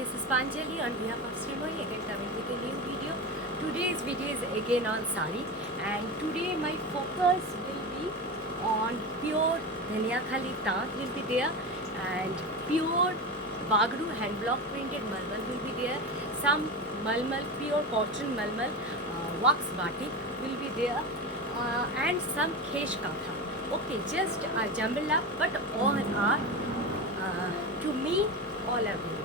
this is Panjali on behalf of Srimoy again coming with a new video. Today's video is again on sari, and today my focus will be on pure Dhania Khali Tant will be there, and pure Bagru hand block printed malmal will be there. Some malmal, pure cotton malmal, wax batik will be there, and some Khesh Katha. Okay, just a jumble up, but all are to me all are very good.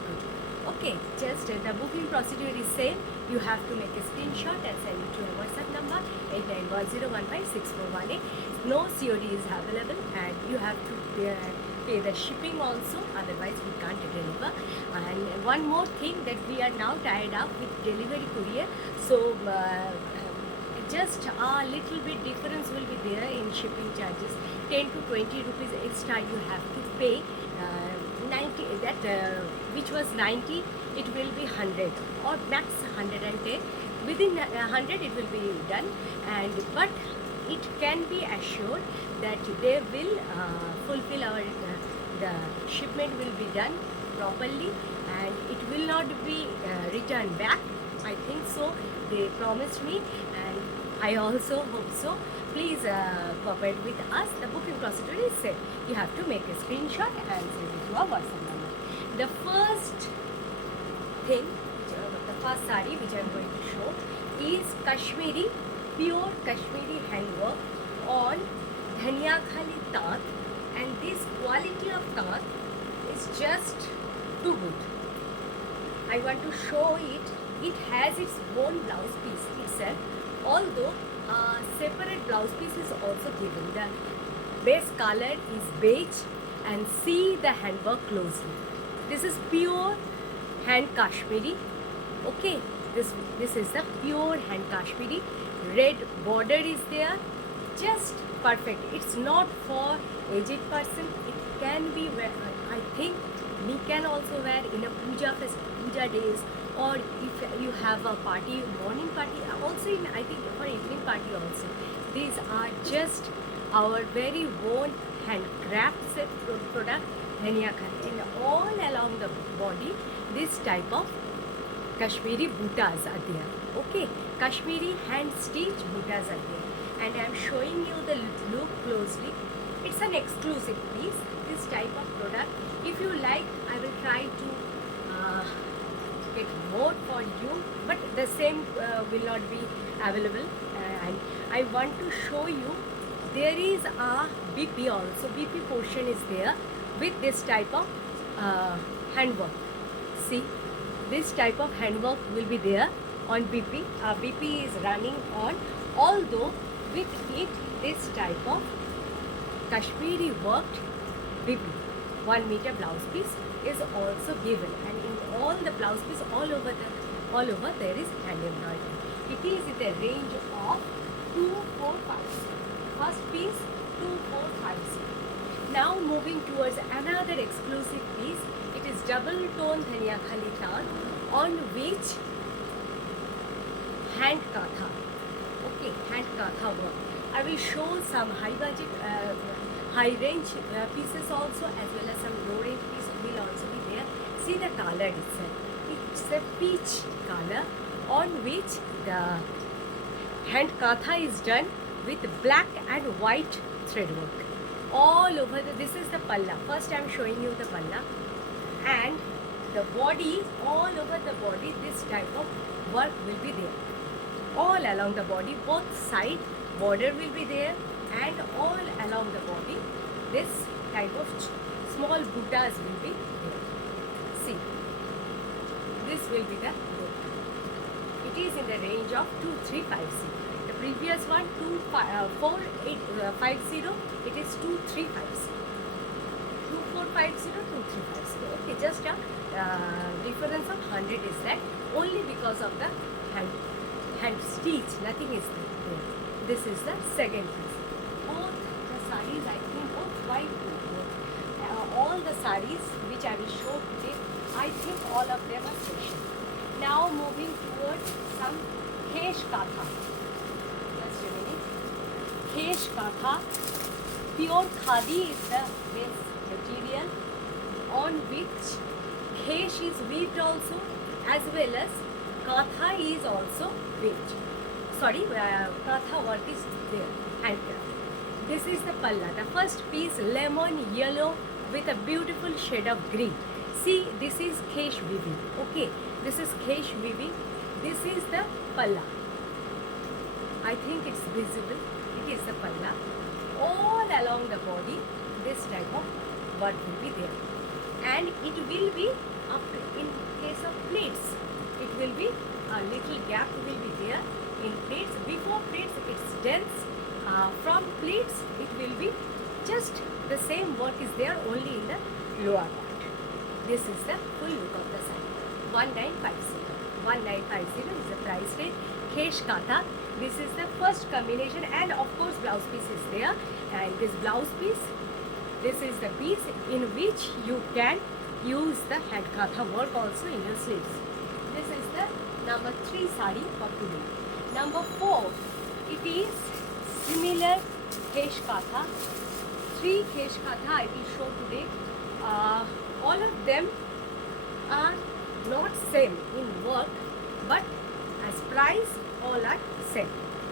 Okay, just the booking procedure is same. You have to make a screenshot and send it to a WhatsApp number 8910156418. No COD is available, and you have to pay the shipping also, otherwise we can't deliver. And one more thing, that we are now tied up with delivery courier, so just a little bit difference will be there in shipping charges. 10 to 20 rupees extra you have to pay. 90 that which was 90, it will be 100 or max 110. Within 100 it will be done, and but it can be assured that they will fulfill our the shipment will be done properly, and it will not be returned back. I think so. They promised me, and I also hope so. Please cooperate with us. The booking procedure is same. You have to make a screenshot and send it to our WhatsApp number. The first thing, the first sari which I am going to show is Kashmiri, pure Kashmiri handwork on Dhania Khali Tant, and this quality of Tant is just too good. I want to show it. It has its own blouse piece itself, although separate blouse piece is also given. The base color is beige, and see the handwork closely. This is pure hand Kashmiri. Okay, this is the pure hand Kashmiri. Red border is there, just perfect. It's not for aged person. It can be wear, I think we can also wear in a puja days, or if you have a party, morning party, also in, I think, for evening party also. These are just our very own handcrafted product, Dhania Khali. And all along the body, this type of Kashmiri buttas are there. Okay, Kashmiri hand stitch buttas are there. And I am showing you the look closely. It's an exclusive piece, this type of product. If you like, I will try to get more for you, but the same will not be available. And I want to show you, there is a BP also. BP portion is there with this type of handwork. See, this type of handwork will be there on BP. BP is running on, although with it this type of Kashmiri worked BP 1 meter blouse piece is also given, and in all the blouse piece all over there is hand embroidery. It is in the range of 2450. First piece 2450. Now moving towards another exclusive piece. It is double tone Dhania Khali Tant, on which hand katha. Okay, hand katha work. I will show some high budget, high range pieces also, as well as some low range piece will also be there. See the color itself. It's a peach color on which the hand katha is done with black and white thread work. All over this is the palla. First I am showing you the palla, and the body, all over the body this type of work will be there. All along the body, both side border will be there, and all along the body this type of small buttas will be there. See, this will be the look. It is in the range of 2350. The previous one 4850, it is 2350. 2450, 2350. Okay, just a difference of 100 is that, only because of the hand stitch, nothing is there. This is the second piece. Both the sarees, I think, both white, all the sarees which I will show today, I think all of them are special. Now moving towards some Khesh Katha. Just a minute. Khesh Katha. Pure khadi is the base material, on which Khesh is weaved also, as well as Katha is also weaved. Sorry, Katha work is there, handcraft. This is the palla. The first piece, lemon yellow with a beautiful shade of green. See, this is Khesh weaving. Okay, this is Khesh weaving. This is the palla. I think it's visible. It is the palla. All along the body, this type of work will be there. And it will be up in case of plaits. It will be a little gap will be there in plaits. Before plaits, it's dense. From plaits, it will be just the same work is there only in the lower part. This is the full look of the sari. 1950. 1950 is the price range. Khesh Katha. This is the first combination, and of course blouse piece is there. And this blouse piece, this is the piece in which you can use the hand katha work also in your sleeves. This is the number 3 sari for today. Number 4, it is similar Khesh Katha. 3 Khesh Katha I will show today. All of them are not same in work, but as price all are same.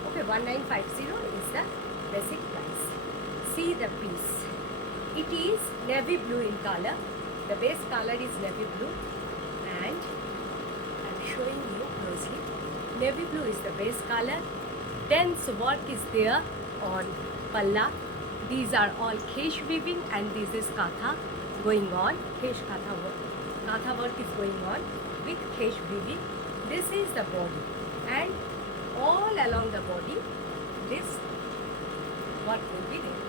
Okay, 1950 is the basic price. See the piece. It is navy blue in color. The base color is navy blue, and I am showing you closely. Navy blue is the base color. Dense work is there on palla. These are all Khesh weaving, and this is Katha going on. Khesh Katha work. Katha work is going on with Khesh weaving. This is the body, and all along the body, this work will be there.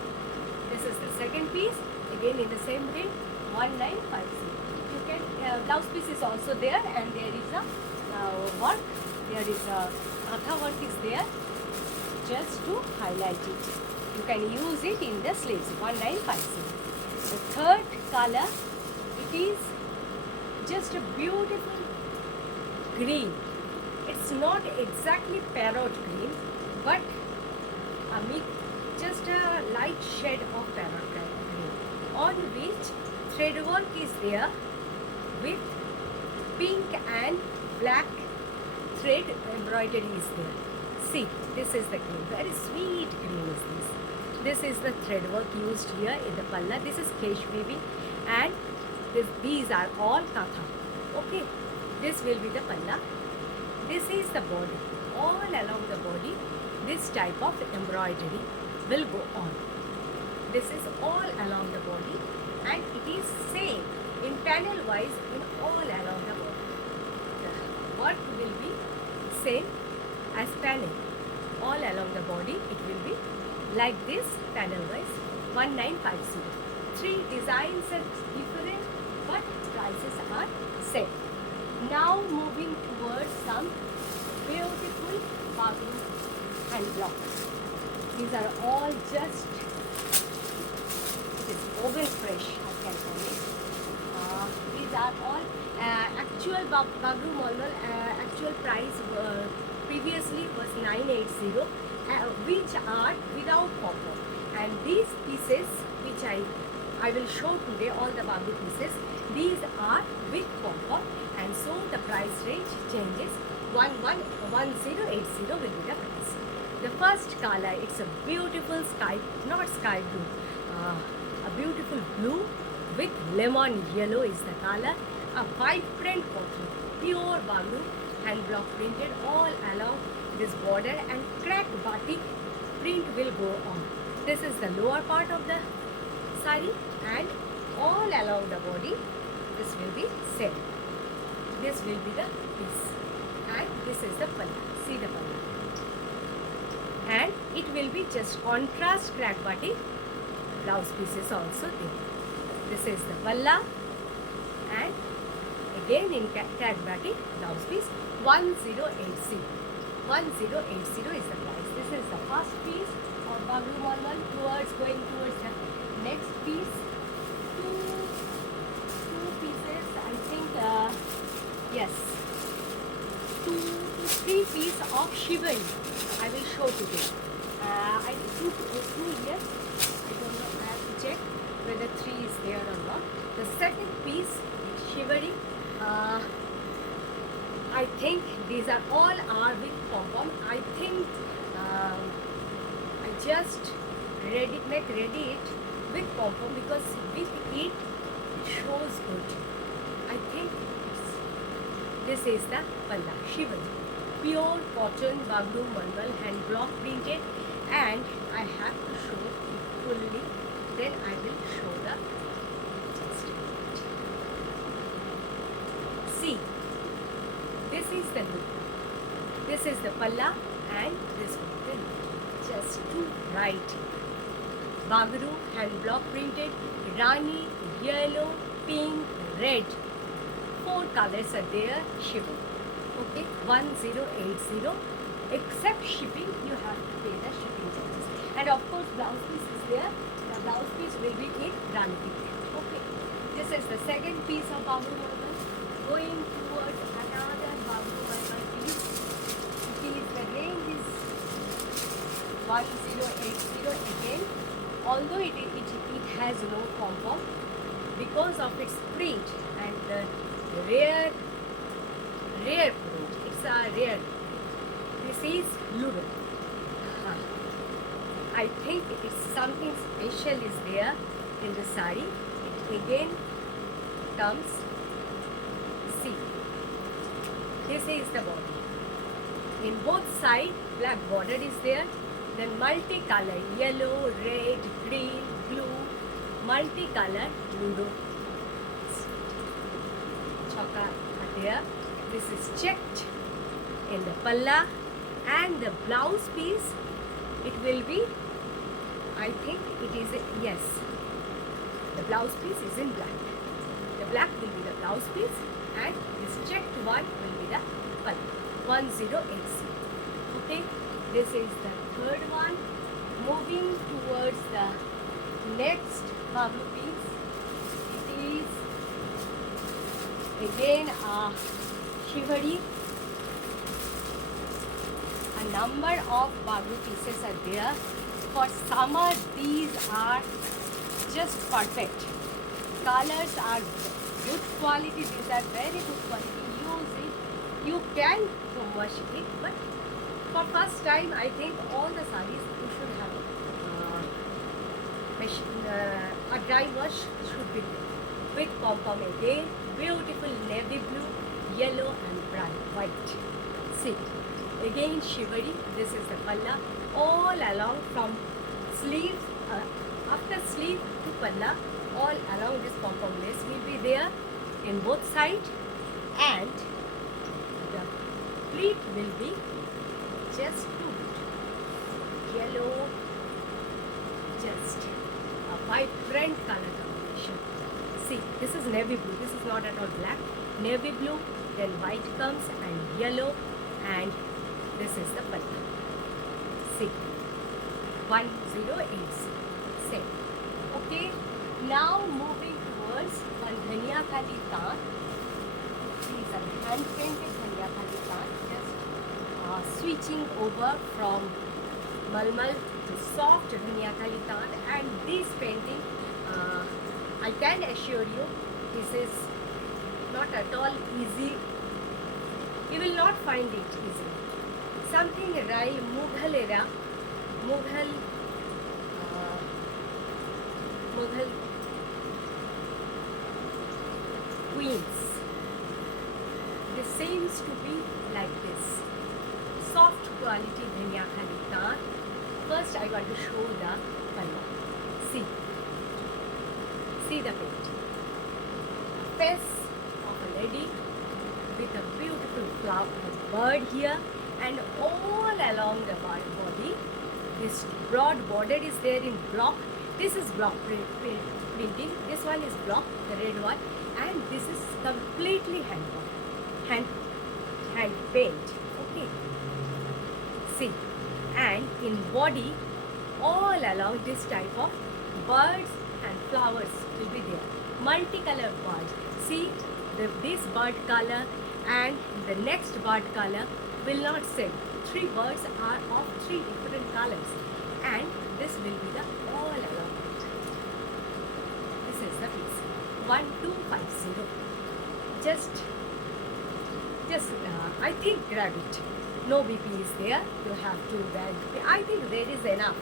This is the second piece, again in the same rate, 1950. You can, blouse piece is also there, and there is a work, there is a Katha work is there, just to highlight it. You can use it in the sleeves, 1950. The third color, it is just a beautiful green. It's not exactly parrot green, but just a light shade of parrot green, on which thread work is there with pink and black thread embroidery is there. See, this is the green, very sweet green is this. This is the thread work used here in the palla. This is Khesh weaving, and these are all Katha. Okay, this will be the palla. This is the body. All along the body, this type of embroidery will go on. This is all along the body, and it is same in panel wise in all along the body. The work will be same as panel. All along the body, it will be like this panel wise. 1950. 3 designs are different, but prices are same. Now moving towards some beautiful bagu hand blocks. These are all just, it is oven fresh, I can call it. These are all actual bagu model. Actual price previously was 980, which are without copper. And these pieces, which I will show today, all the bagu pieces, these are with copper, and so the price range changes. 1080 will be the price. The first color, it's a beautiful sky, not sky blue, a beautiful blue with lemon yellow is the color. A vibrant cotton, pure bagu, hand block printed all along this border, and cracked batik print will go on. This is the lower part of the sari, and all along the body, this will be same. This will be the piece, and this is the palla. See the palla, and it will be just contrast crack batik. Blouse pieces also there. This is the palla, and again in crack batik blouse piece. 1080. 1080 is the price. This is the first piece of bagu malmal going towards the next piece. Two pieces, I think. Yes, 2 to 3 pieces of shivani I will show today. I think two here. I don't know. I have to check whether 3 is there or not. The second piece is shivani, Uh, I think these are all are with pom-pom. I think I just make ready it with pom-pom because with it shows good. I think this is the palla shivan, pure cotton bagru malmal hand block printed, and I have to show it fully. Then I will show the just see. This is the look. This is the palla and this one the look. Just to write. Bagru hand block printed, Rani, yellow, pink, red. 4 colors are there, shipping. Okay, 1080. Except shipping, you have to pay the shipping charges. And of course, blouse piece is there. The blouse piece will be in Rani pink. Okay, this is the second piece of Bagru Malmal. Going towards another Bagru Malmal piece. It is the range is 1080 again. Although it has no pom-pom, because of its print and the rare print. It's a rare. This is Ludo. I think it's something special is there in the sari. It again comes. See, this is the body. In both sides, black border is there. Then multicolor, yellow, red, green, blue, multicolor Ludo. Choka are there. This is checked in the palla, and the blouse piece, it will be, I think it is, yes, the blouse piece is in black. The black will be the blouse piece, and this checked one will be the palla. 1080. Okay, this is the third one. Moving towards the next Bagru piece, it is again a shivari. A number of Bagru pieces are there. For summer, these are just perfect. Colors are good quality. These are very good quality. Use it. You can wash it, but for first time, I think all the sarees you should have a dry wash should be there. With pom-pom again, beautiful navy blue, yellow and bright white. See, again shivari. This is the palla. All along from sleeve, after sleeve to palla, all along this pom-pom lace will be there in both sides, and the pleat will be just two yellow, just a vibrant color combination. See, this is navy blue. This is not at all black. Navy blue, then white comes and yellow, and this is the palla. See, 1080. Same. Okay. Now moving towards one dhania khali taan. These are hand painted dhania khali taan. Just switching over from malmal to soft dhania khali taan, and this painting, I can assure you, this is not at all easy. You will not find it easy. Something right Mughal era, Mughal queens. This seems to be like this. Soft quality dhania khali taan. First, I want to show the palla. See the paint. Face of a lady with a beautiful flower, bird here, and all along the body, this broad border is there in block. This is block printing. This one is block, the red one, and this is completely hand paint. Okay. See, and in body, all along this type of birds and flowers will be there. Multicolored birds. See, this bird color and the next bird color will not same. 3 birds are of 3 different colors, and this will be the all along it. This is the piece. 1250. just I think grab it. No BP is there. You have to wear BP. I think there is enough.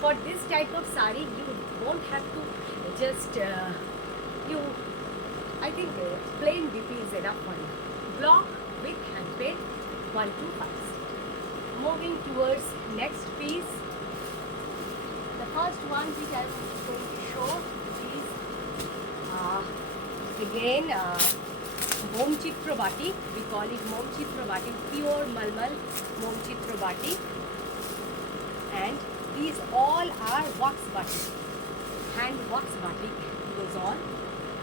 For this type of sari, you won't have to just you. I think plain BP is enough for you. Block with hand paint 125. Moving towards next piece. The first one which I was going to show is again Mom Chitra Batik. We call it Mom Chitra Batik, pure Malmal Mom Chitra Batik. And these all are wax batik, hand wax batik goes on.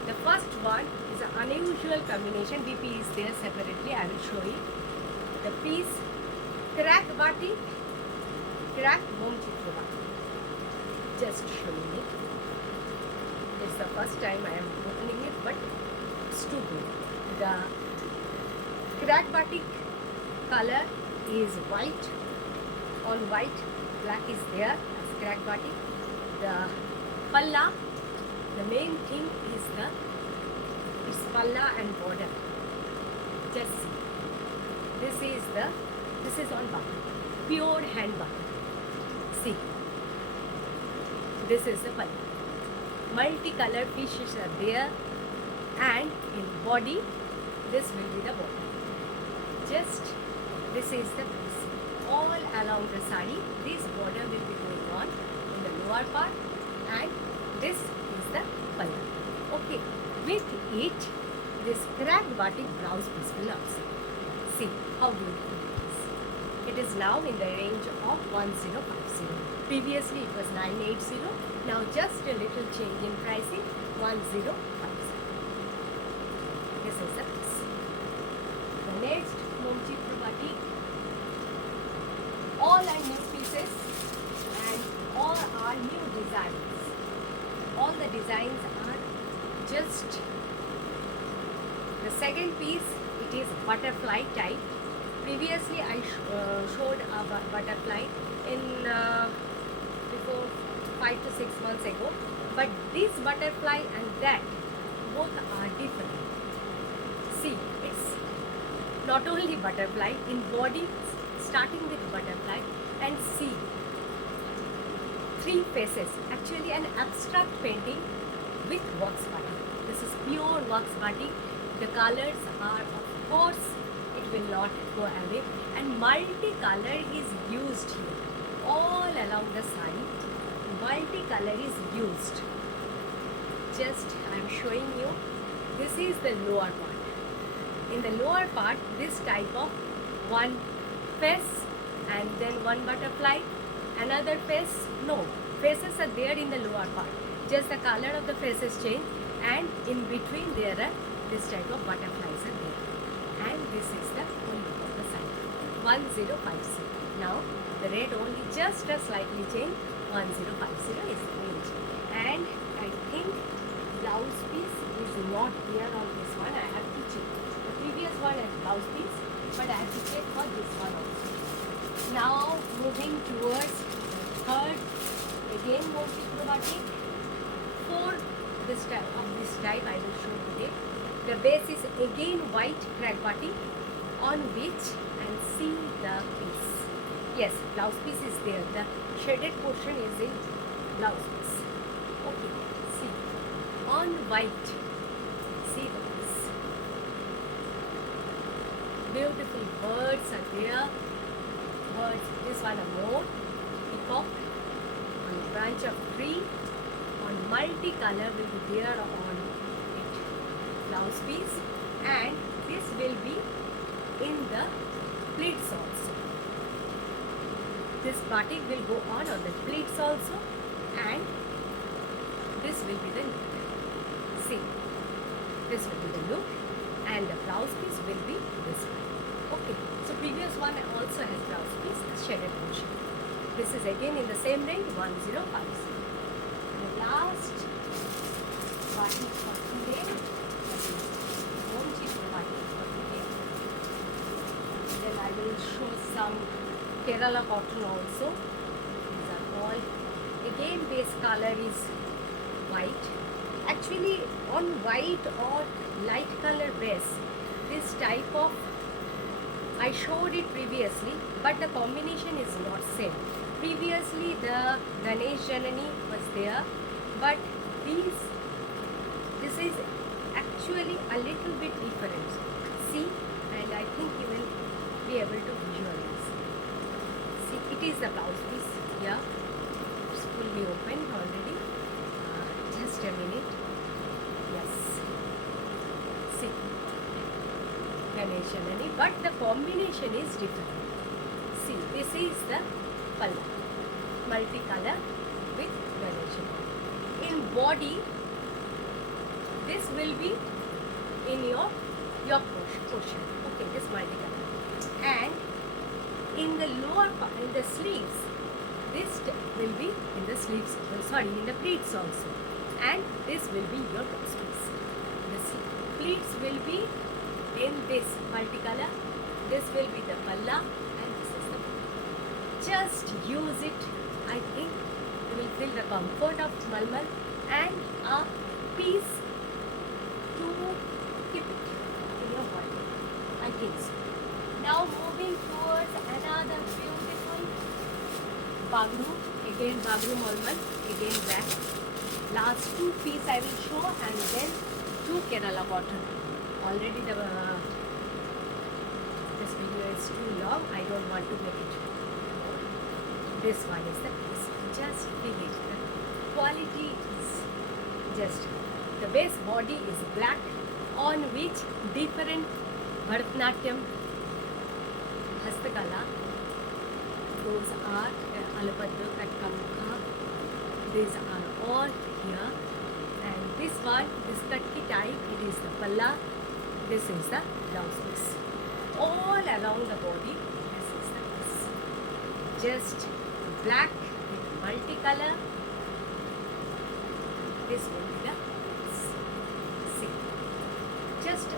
The first one is an unusual combination. BP is there separately. I will show you. The piece crack batik, crack Mom Chitra Batik. Just showing it. It's the first time I am opening it, but it's too good. The crack batik color is white, all white, black is there as crack batik. The palla, the main thing is it's palla and border. Just see. This is on batik, pure hand batik. See. This is the palla. Multicolored fishes are there, and in body, this will be the bottom. Just this is the piece. All along the sari, this border will be going on in the lower part, and this is the palla. Okay, with it, this cracked batik blouse piece will also. See how beautiful it is. It is now in the range of 1050. Previously it was 980. Now just a little change in pricing, 1050. This is the piece. The next Mom Chitra Batik. All are new pieces and all are new designs. All the designs are just the second piece. It is butterfly type. Previously I showed a butterfly in before 5 to 6 months ago, but this butterfly and that both are different. See, it's not only butterfly in body, starting with butterfly, and see 3 faces, actually an abstract painting with wax batik. This is pure wax batik. The colors are, of course, it will not go away, and multicolor is used here all along the side. Multicolor is used. Just I am showing you. This is the lower part. In the lower part, this type of one face and then one butterfly, another face. No, faces are there in the lower part. Just the color of the faces change, and in between there are this type of butterflies are there. And this is the whole look of the side. 1050. Now the rate only just a slightly change. 1050 is the range. And I think blouse piece is not there on this one. I have to check. The previous one has blouse piece, but I have to check for this one also. Now moving towards third, again Mom Chitra Batik. For this type I will show today. The base is again white crack batik, on which and see the piece. Yes, blouse piece is there. The shaded portion is in blouse piece. Okay, see. On white, see the piece. Beautiful birds are there. Birds, this one a more. Peacock on branch of tree. On multicolor will be there on it. Blouse piece, and this will be in the pleats also. This batik will go on the pleats also, and this will be the look. See, this will be the look, and the blouse piece will be this one. Okay, so previous one also has blouse piece, the shaded portion. This is again in the same range, 1050. The last batik for today. Mom Chitra Batik for today. Then I will show some Kerala cotton also. These are all. Again base color is white. Actually, on white or light color base, this type of, I showed it previously, but the combination is not same. Previously, the Ganesh Janani was there, but this is actually a little bit different. See, and I think you will be able to visualize. See, it is the blouse piece here. It's fully open already. Just a minute. Yes. See, Ganesh Janani, but the combination is different. See, this is the palla, multicolor with Ganesh Janani. In body, this will be in your portion. Okay, this multicolor. And in the lower part, in the sleeves, this will be in the sleeves, sorry, in the pleats also. And this will be your blouse piece. The pleats will be in this multicolor. This will be the palla, and this is the body. Just use it. I think you will feel the comfort of malmal and a piece to keep it in your body. I think so. Now moving towards another beautiful bagru. Again bagru malmal, again black. Last two piece I will show, and then two Kerala cotton. Already the this video is too long. I don't want to make it more. This one is the piece. Just feel it. The quality is just. The base body is black, on which different Bharatanatyam, Hastakala, those are Alabadra, Katkamukha, these are all here. And this one, this katki type, it is the palla, this is the blouse piece. All along the body, this is the piece. Just black with multicolor. This will be the piece. See, just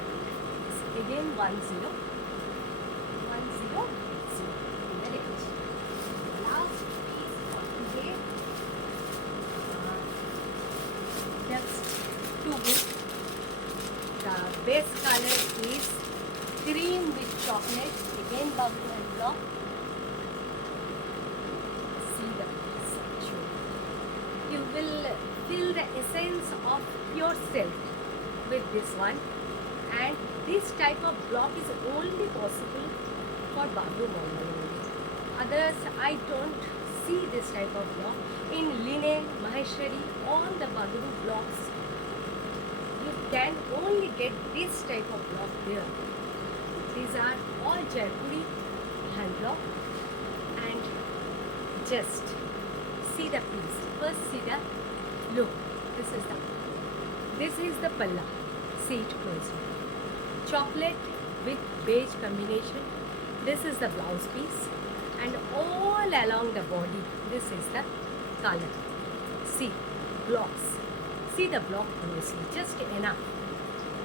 again 1 0, 1 0, 0 in the range. Last piece for today. Just too good. The base color is cream with chocolate. Again bagru and block. See the piece actually. You will feel the essence of pure silk with this one. And this type of block is only possible for bagru malmal only. Others, I don't see this type of block. In linen, Maheshwari, all the bagru blocks, you can only get this type of block there. These are all Jaipuri hand block. And just see the piece. First see the look. This is the palla. See it closely. Chocolate with beige combination. This is the blouse piece. And all along the body, this is the color. See, blocks. See the block closely, just enough.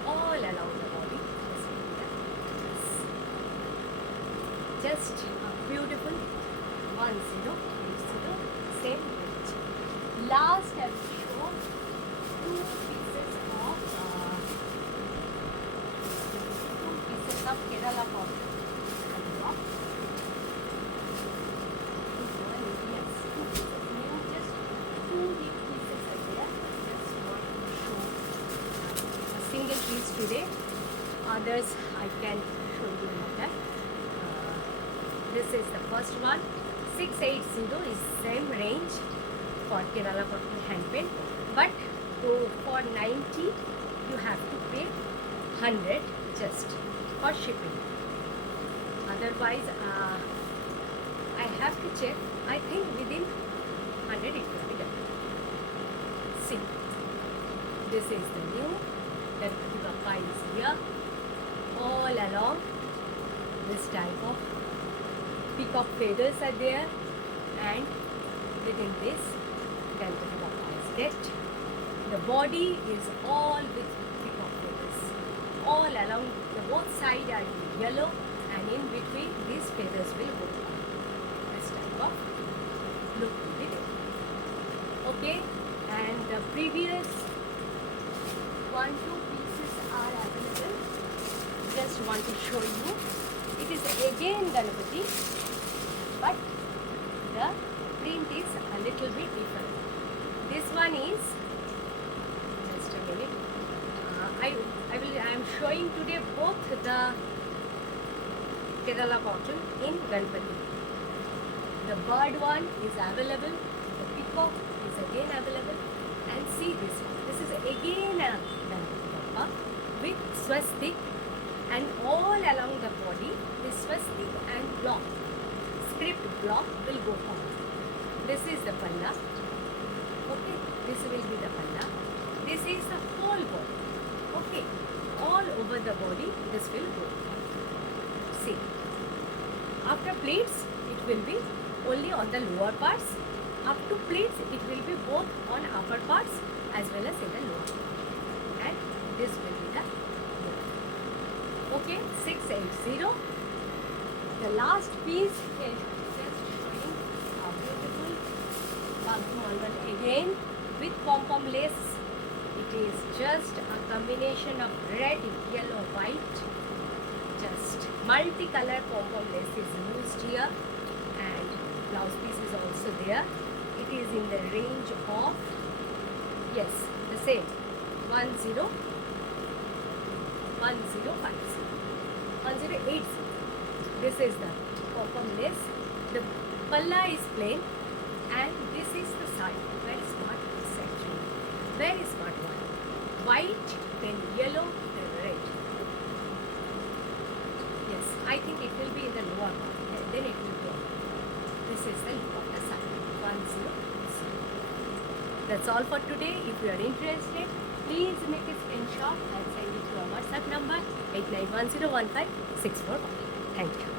All along the body, this will be the piece. Just a beautiful 1 0, 8 0, same range. Last I will show two pieces of Kerala cotton. Today, others I can show you later. This is the first one. 680 is same range for Kerala cotton hand paint, but for 90 you have to pay 100 just for shipping. Otherwise, I have to check. I think within 100 it will be done. See, this is the new. The Papa is here. All along, this type of peacock feathers are there, and within this, Ganpati Bappa is kept. The body is all with peacock feathers. All along the both sides are yellow, and in between these feathers will go up. This type of look will be there. Okay, and the previous 2 pieces are available. Just want to show you. It is again Ganapati, but the print is a little bit different. This one is, just a minute. I am showing today both the Kerala cotton in Ganapati. The bird one is available. The peacock is again available. And see this one. This is again a Ganapati with swastik, and all along the body, the swastik and block, script block will go on. This is the palla. Okay, this will be the palla. This is the whole body. Okay, all over the body, this will go on. See, after pleats, it will be only on the lower parts. Up to pleats, it will be both on upper parts as well as in the lower part. And this will be the lower. Okay, 680. The last piece is just showing a beautiful Baghu Malwan again with pom-pom lace. It is just a combination of red, yellow, white. Just multicolor pom-pom lace is used here, and blouse piece is also there. It is in the range of, yes, the same 1050. 1080. This is the pom-pom lace. The palla is plain, and this is the side. Very smart piece actually. Very smart one. White, then yellow, then red. Yes, I think it will be in the lower part. Then it will go. This is the look of the side. 1080. That's all for today. If you are interested, please make a screenshot and send it to our WhatsApp number 89101564. Thank you.